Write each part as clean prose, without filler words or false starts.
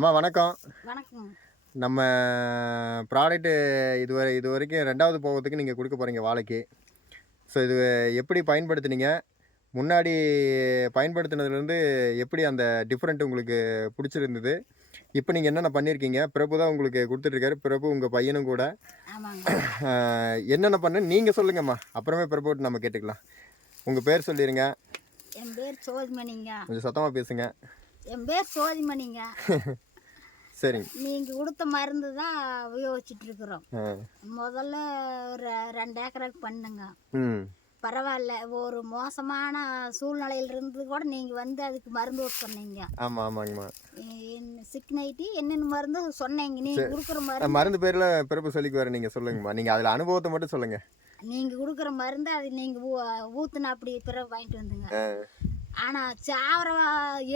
அம்மா வணக்கம். வணக்கம். நம்ம ப்ராடக்ட்டு இது வரைக்கும் 2வது போகத்துக்கு நீங்க குடுக்க போறீங்க வாழைக்கு. ஸோ இது எப்படி பயன்படுத்துனீங்க? முன்னாடி பயன்படுத்தினதுலேருந்து எப்படி அந்த டிஃப்ரெண்ட் உங்களுக்கு புடிச்சிருந்தது? இப்ப நீங்க என்னென்ன பண்ணியிருக்கீங்க? பிரபு தான் உங்களுக்கு குடுத்துட்டுருக்காரு. பிரபு உங்க பையனும் கூட. ஆமாங்க. அ என்னென்ன பண்ணேன்னு நீங்க சொல்லுங்கம்மா. அப்புறமே பிரபுட்ட நம்ம கேட்டுக்கலாம். உங்க பேர் சொல்லிருங்க. என் பேர் சோதிமணிங்க. கொஞ்சம் சத்தமா பேசுங்க. என் பேர் சோதிமணிங்க. சரிங்க. நீங்க குடுத்த மருந்து தான் உபயோகிச்சுட்டு இருக்கிறோம். ஆ. முதல்ல ஒரு 2 ஏக்கருக்கு பண்ணேங்க. ம். பரவாயில்ல. ஒரு மோசமான சூழ்நிலையிலிருந்து கூட நீங்க வந்து அதுக்கு மருந்து சொன்னீங்க. ஆமா, ஆமாங்கம்மா. சிக் நைட்டி என்னென்ன மருந்து சொன்னீங்க. நீங்க குடுக்குற மருந்து மருந்து பேர்ல பிரபு சொல்லிக்குவாரு. நீங்க சொல்லுங்கம்மா. நீங்க அதுல அனுபவத்த மட்டும் சொல்லுங்க. நீங்க குடுக்குற மருந்து அது நீங்க ஊத்துன அப்படி பிறகு வாங்கிட்டு வந்துங்க. ஆனால் சாவர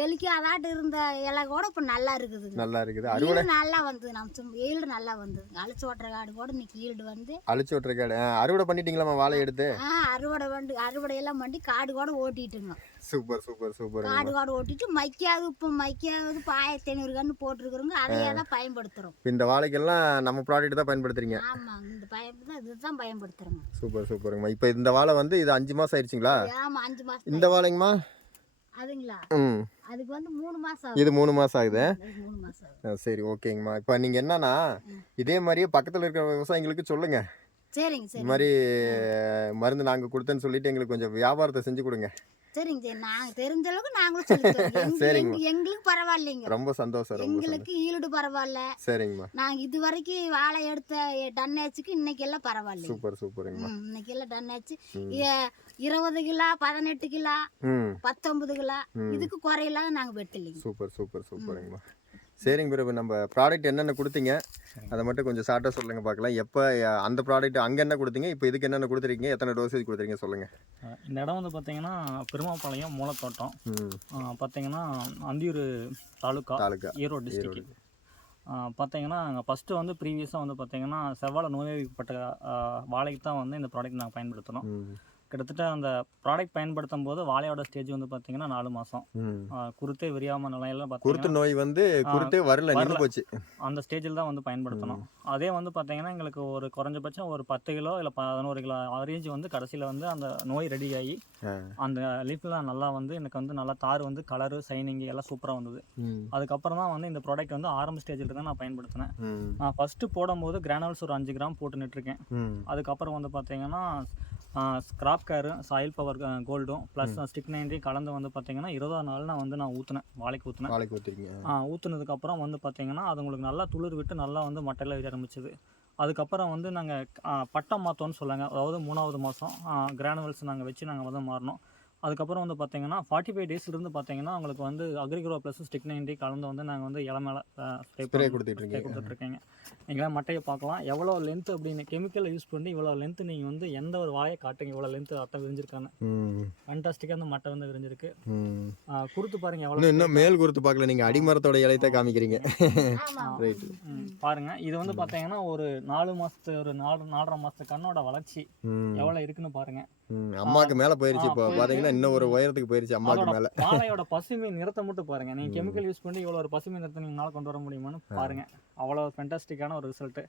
எலிக்கு அதாட்டு இருந்த இலை கூட இப்போ நல்லா இருக்குதுங்க. நல்லா இருக்குது. அறுவடை நல்லா வந்தது. நம்ம ஈல்டு நல்லா வந்ததுங்க. அழிச்சு ஓட்டுற காடு கூட இன்னைக்கு ஈல்டு வந்து அழிச்சு ஓட்டுற காடு. அறுவடை பண்ணிட்டீங்களாம்மா வாழை எடுத்து? அறுவடையெல்லாம் பண்ணி காடு கூட ஓட்டிட்டுங்க. Super super super. காடு கூட ஓட்டிட்டு மைக்காவது 1500 கன்று போட்டிருக்கிறோங்க. அதையே தான் பயன்படுத்துகிறோம். இந்த வாழைக்கெல்லாம் நம்ம ப்ராடக்ட் தான் பயன்படுத்துறீங்க? ஆமாங்க. இதுதான் பயன்படுத்துகிறோங்க. சூப்பர் சூப்பருங்கம்மா. இப்போ இந்த வாழை வந்து இது 5 மாதம் ஆயிடுச்சுங்களா? ஆமாம், 5 மாதம். இந்த வாழைங்கம்மா? அதுங்களா? ம். அதுக்கு வந்து 3 மாதம். இது 3 மாதம் ஆகுது. 3 மாதம். சரி, ஓகேங்கம்மா. இப்போ நீங்கள் என்னன்னா இதே மாதிரியே பக்கத்தில் இருக்கிற விவசாயிங்களுக்கு சொல்லுங்க. சரிங்க. இந்த மாதிரி மருந்து நாங்கள் கொடுத்தேன்னு சொல்லிட்டு எங்களுக்கு கொஞ்சம் வியாபாரத்தை செஞ்சு கொடுங்க. சரிங்க. நாங்கள் தெரிஞ்ச அளவுக்கு நாங்களும் சொல்லித்தரோம். சரிங்கம்மா. எங்களுக்கு பரவாயில்லைங்க. ரொம்ப சந்தோஷம். எங்களுக்கு ஈல்டு பரவாயில்ல. சரிங்கம்மா. நாங்கள் இது வரைக்கும் வாழை எடுத்த டன்னாச்சுக்கு இன்னைக்கு எல்லாம் பரவாயில்ல. சூப்பர் சூப்பருங்கம்மா. இன்னைக்கு எல்லாம் டன்னாச்சு 20 கிலோ 18 கிலோ 19 கிலோ இதுக்கு குறையில்லாத நாங்கள் வெட்டலைங்க. Super super சூப்பருங்கம்மா. சரிங்க பிரபு, நம்ம ப்ராடக்ட் என்னென்ன கொடுத்தீங்க அதை மட்டும் கொஞ்சம் ஷார்ட்டாக சொல்லுங்கள் பார்க்கலாம். எப்போ அந்த ப்ராடக்ட் அங்கே என்ன கொடுத்தீங்க, இப்போ இதுக்கு என்னென்ன கொடுத்துருக்கீங்க, எத்தனை டோசேஜ் கொடுத்துருக்கீங்க சொல்லுங்கள். இந்த இடம் வந்து பார்த்தீங்கன்னா பெருமாப்பாளையம் மூலத்தோட்டம். பார்த்தீங்கன்னா அந்தியூர் தாலுக்கா ஈரோடு டிஸ்ட்ரிக்ட். பார்த்தீங்கன்னா நாங்கள் ஃபஸ்ட்டு வந்து ப்ரீவியஸாக வந்து பார்த்தீங்கன்னா செவ்வாழை நோய்வாய்ப்பட்ட வாழைக்கு தான் வந்து இந்த ப்ராடக்ட் நாங்கள் பயன்படுத்தினோம். கிட்டத்தட்ட அந்த ப்ராடக்ட் பயன்படுத்தும் போது வாழையோட ஸ்டேஜ் வந்து பார்த்தீங்கன்னா 4 மாதம். குருத்தே விரியாம நிலையெல்லாம் குருத்து நோய் வந்து குருத்தே வரல, நின்று போச்சு. அந்த ஸ்டேஜில் தான் வந்து பயன்படுத்தணும். அதே வந்து பார்த்தீங்கன்னா எங்களுக்கு ஒரு குறைஞ்சபட்சம் ஒரு 10 கிலோ இல்லை 11 கிலோ அரேஞ்ச் வந்து கடைசியில் வந்து அந்த நோய் ரெடி ஆகி அந்த லீஃப்லாம் நல்லா வந்து எனக்கு வந்து நல்லா தார் வந்து கலரு சைனிங் எல்லாம் சூப்பராக வந்தது. அதுக்கப்புறம் தான் வந்து இந்த ப்ராடக்ட் வந்து ஆரம்ப ஸ்டேஜில் தான் நான் பயன்படுத்தினேன். நான் ஃபஸ்ட்டு போடும்போது கிரானல்ஸ் ஒரு 5 கிராம் போட்டு நிட்டுருக்கேன். அதுக்கப்புறம் வந்து பார்த்தீங்கன்னா ஸ்க்ராப் கேரு சாயில் பவர் கோல்டும் ப்ளஸ் ஸ்டிக் 90 கலந்து வந்து பார்த்தீங்கன்னா 20 நாள் நான் ஊற்றினேன். வாழைக்கு ஊற்றினேன். ஊற்றுனதுக்கப்புறம் வந்து பார்த்தீங்கன்னா அது உங்களுக்கு நல்லா துளிர் விட்டு நல்லா வந்து மட்டையில் விட ஆரம்பிச்சது. அதுக்கப்புறம் வந்து நாங்கள் பட்டம் மாற்றோன்னு சொல்லுங்க. அதாவது 3வது மாதம் கிரானுவல்ஸ் நாங்கள் வச்சு நாங்கள் வந்து மாறினோம். அதுக்கப்புறம் வந்து பார்த்தீங்கன்னா 45 டேஸ்லேருந்து பார்த்தீங்கன்னா உங்களுக்கு வந்து அக்ரிக்ரோ ப்ளஸ் ஸ்டிக் 90 கலந்து வந்து நாங்கள் வந்து இலை மேலே ஸ்ப்ரே கொடுத்துட்ருக்கீங்க. நீங்களா மட்டையை பார்க்கலாம் எவ்வளோ லென்த் அப்படின்னு கெமிக்கலை யூஸ் பண்ணி இவ்வளோ லென்த் நீங்கள் வந்து எந்த ஒரு வாழையை காட்டுங்க இவ்வளோ லென்த் அட்டை விரிஞ்சிருக்காங்க. ஃபண்டாஸ்டிக்காக அந்த மட்டை வந்து விரிஞ்சிருக்கு. குருத்து பாருங்க எவ்வளோ. இன்னும் மேல் குருத்து பார்க்கல, நீங்கள் அடிமரத்தோட இலையத்தை காமிக்கிறீங்க. ரைட். பாருங்க இது வந்து பார்த்தீங்கன்னா ஒரு 4 மாதத்து ஒரு 4.5 மாதத்து கண்ணோட வளர்ச்சி எவ்வளோ இருக்குன்னு பாருங்க. அம்மாக்கு மேலே போயிருச்சு. இப்போ பார்த்தீங்கன்னா இன்னும் ஒரு உயரத்துக்கு போயிருச்சு அம்மாக்கு மேலே. வாழையோட பசுமை நிறத்தை மட்டும் பாருங்க. நீங்கள் கெமிக்கல் யூஸ் பண்ணி இவ்வளோ ஒரு பசுமை நிறத்தை நீங்களால் கொண்டு வர முடியுமான்னு பாருங்க. அவ்வளோ ஃபென்டாஸ்டிக்கான ஒரு ரிசல்ட்டு.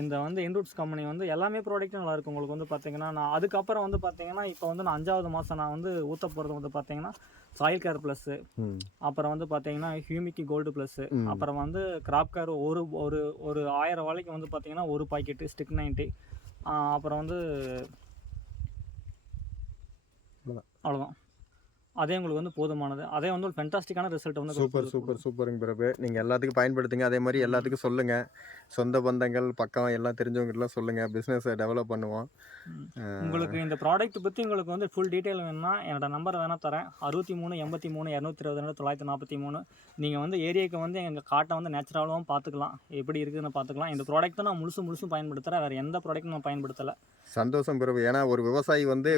இந்த வந்து இன்ரூட்ஸ் கம்பெனி வந்து எல்லாமே ப்ராடக்ட்டும் நல்லாயிருக்கும். உங்களுக்கு வந்து பார்த்தீங்கன்னா நான் அதுக்கப்புறம் வந்து பார்த்தீங்கன்னா இப்போ வந்து நான் 5வது மாதம் நான் வந்து ஊற்ற போகிறது வந்து பார்த்தீங்கன்னா சாயில் கேர் ப்ளஸ்ஸு, அப்புறம் வந்து பார்த்தீங்கன்னா ஹியூமிக்கி கோல்டு ப்ளஸ்ஸு, அப்புறம் வந்து கிராப் கேர் ஒரு ஒரு ஒரு 1000 வாழைக்கு வந்து பார்த்தீங்கன்னா ஒரு பாக்கெட்டு ஸ்டிக் 90, அப்புறம் வந்து அவ்வளோதான். அதே உங்களுக்கு வந்து போதுமானது. அதே வந்து ஒரு ஃபென்டாஸ்டிக்கான ரிசல்ட் வந்து சூப்பருங்க பிரபு. நீங்கள் எல்லாத்துக்கும் பயன்படுத்துங்க. அதே மாதிரி எல்லாத்துக்கும் சொல்லுங்கள். சொந்த பந்தங்கள் பக்கம் எல்லாம் தெரிஞ்சவங்ககிட்டலாம் சொல்லுங்கள். பிஸ்னஸை டெவலப் பண்ணுவோம். உங்களுக்கு இந்த ப்ராடக்ட் பற்றி உங்களுக்கு வந்து ஃபுல் டீட்டெயில் வேணும்னா என்னோட நம்பர் வேணால் தரேன். 63 83 222 943. நீங்கள் வந்து ஏரியாவுக்கு வந்து எங்கள் காட்டை வந்து நேச்சுரலாகவும் பார்த்துக்கலாம், எப்படி இருக்குதுன்னு பார்த்துக்கலாம். இந்த ப்ராடக்ட் தான் நான் முழுசும் பயன்படுத்துகிறேன். வேறு எந்த ப்ராடக்ட்டும் நான் பயன்படுத்தலை. சந்தோஷம் பிரபு. ஏன்னா ஒரு விவசாயி வந்து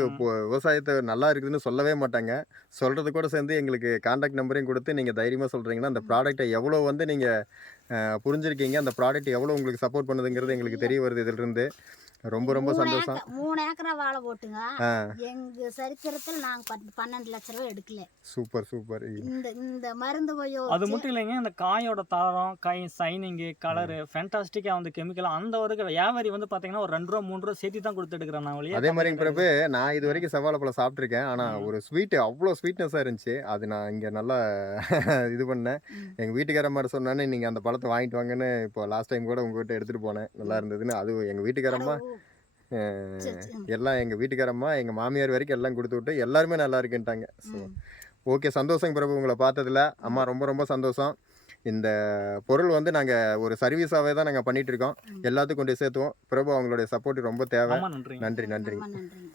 விவசாயத்தை நல்லா இருக்குதுன்னு சொல்லவே மாட்டாங்க. சொல்கிறது கூட சேர்ந்து எங்களுக்கு கான்டாக்ட் நம்பரையும் கொடுத்து நீங்கள் தைரியமாக சொல்கிறீங்கன்னா அந்த ப்ராடக்ட்டை எவ்வளோ வந்து நீங்கள் புரிஞ்சிருக்கீங்க, அந்த ப்ராடக்ட் எவ்வளோ உங்களுக்கு சப்போர்ட் பண்ணுதுங்கிறது எங்களுக்கு தெரிய வருது இதிலிருந்து. ரொம்ப ரொம்ப சந்தோஷம். 3 ஏக்கரா வாழை போட்டுங்க. ஆ எங்க சரித்திரத்தில் நாங்க 12 லட்ச ரூபாய் எடுக்கல. Super super. இந்த மருந்து அது உபயோகிச்சு மட்டும் இல்லைங்க, இந்த காயோட தரம், காய் சைனிங்கு, கலரு, ஃபேண்டாஸ்டிக்காக வந்து கெமிக்கல் அந்த ஒரு வியாபாரி வந்து பார்த்தீங்கன்னா ஒரு 2 ரூபா 3 ரூபா சேர்த்து தான் கொடுத்து எடுக்கிறேன் நான் ஒழிய அதே கம்மி மாதிரிங்க கிடையாது. பிரபு, நான் இது வரைக்கும் செவ்வாழைப்பழம் சாப்பிட்ருக்கேன். ஆனால் ம். ஒரு ஸ்வீட்டு அவ்வளோ ஸ்வீட்னஸாக இருந்துச்சு. அது நான் இங்கே நல்லா இது பண்ணேன். ம். எங்கள் வீட்டுக்கார மாதிரி சொன்னானே நீங்கள் அந்த பழத்தை வாங்கிட்டு வாங்கன்னு இப்போ லாஸ்ட் டைம் கூட உங்ககிட்ட எடுத்துகிட்டு போனேன். நல்லா ம். இருந்ததுன்னு. அது எங்கள் அட வீட்டுக்காரம்மா ஊ சரி, சரி. எல்லாம் எங்கள் வீட்டுக்காரம்மா எங்கள் மாமியார் வரைக்கும் எல்லாம் கொடுத்து விட்டு எல்லாருமே நல்லா இருக்குன்ட்டாங்க. ஸோ ம். ஓகே, சந்தோஷங்க பிரபு உங்களை பார்த்ததுல. அம்மா ரொம்ப ரொம்ப சந்தோஷம். இந்த பொருள் வந்து நாங்கள் ஒரு சர்வீஸாகவே தான் நாங்கள் பண்ணிகிட்ருக்கோம். ம். எல்லாத்துக்கும் கொண்டு போய் சேர்த்துவோம். பிரபு அவங்களுடைய சப்போர்ட் ரொம்ப தேவை. ரொம்ப நன்றிங்க. நன்றி நன்றி. ரொம்ப நன்றிங்க.